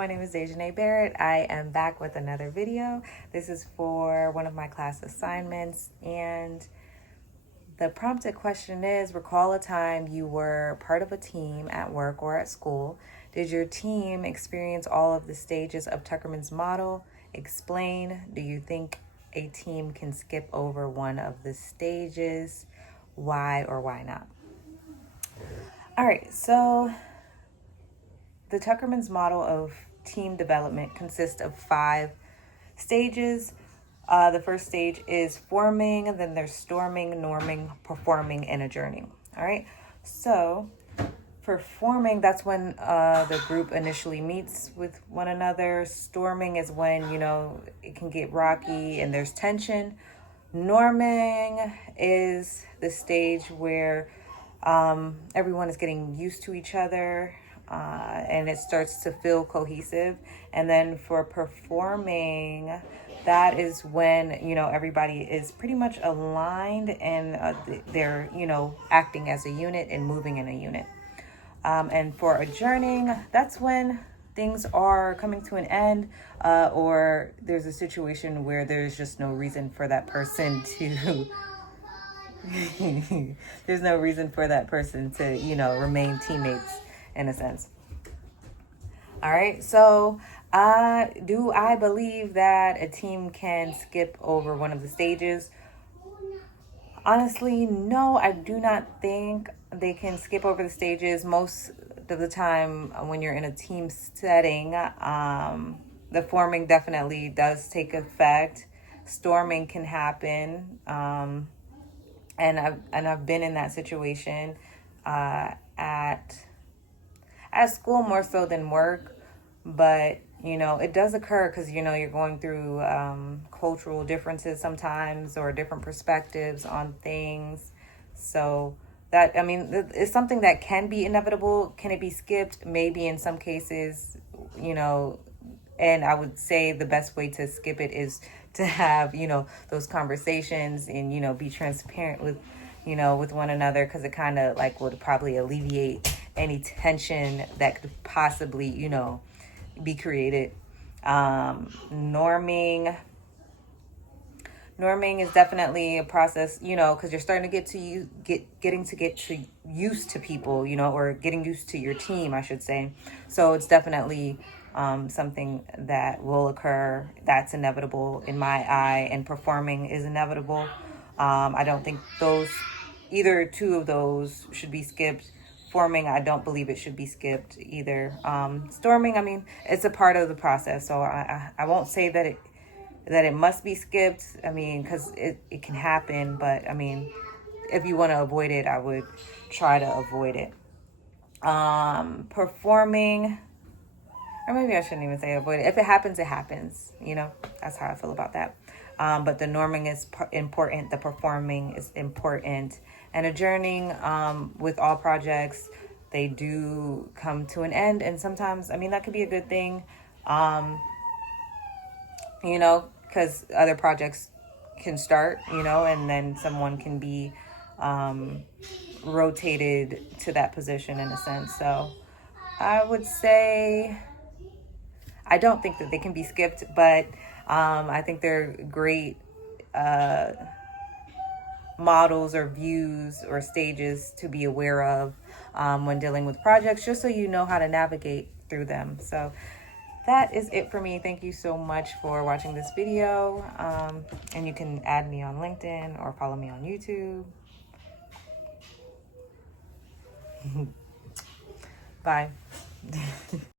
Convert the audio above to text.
my name is Dejanay Barrett. I am back with another video. This is for one of my class assignments, and the prompted question is, recall a time you were part of a team at work or at school. Did your team experience all of the stages of Tuckerman's model? Explain. Do you think a team can skip over one of the stages? Why or why not? All right, so the Tuckerman's model of team development consists of 5 stages. The first stage is forming, then there's storming, norming, performing, and adjourning. All right, so for forming, that's when the group initially meets with one another. Storming is when, it can get rocky and there's tension. Norming is the stage where everyone is getting used to each other, and it starts to feel cohesive. And then for performing, that is when, everybody is pretty much aligned and they're, acting as a unit and moving in a unit. And for adjourning, that's when things are coming to an end, or there's a situation where there's just no reason for that person to there's no reason for that person to, remain teammates in a sense. All right, so do I believe that a team can skip over one of the stages? Honestly, no, I do not think they can skip over the stages. Most of the time when you're in a team setting, the forming definitely does take effect. Storming can happen, and I've been in that situation at school more so than work, but it does occur because you're going through cultural differences sometimes, or different perspectives on things. So that, it's something that can be inevitable. Can it be skipped? Maybe in some cases, and I would say the best way to skip it is to have, those conversations and, be transparent with, with one another, because it kind of would probably alleviate any tension that could possibly, be created. Norming is definitely a process, because you're starting to getting to used to people, or getting used to your team, I should say. So it's definitely something that will occur. That's inevitable in my eye, and performing is inevitable. I don't think either two of those should be skipped. Forming, I don't believe it should be skipped either. Storming, it's a part of the process, so I won't say that it must be skipped. Because it can happen, but if you want to avoid it, I would try to avoid it. Performing, or maybe I shouldn't even say avoid it. If it happens, it happens. That's how I feel about that. But the norming is important. The performing is important. And adjourning, with all projects, they do come to an end. And sometimes, that could be a good thing, because other projects can start, and then someone can be rotated to that position in a sense. So I would say I don't think that they can be skipped, but I think they're great models or views or stages to be aware of when dealing with projects, just so you know how to navigate through them. So that is it for me. Thank you so much for watching this video. And you can add me on LinkedIn or follow me on YouTube. Bye.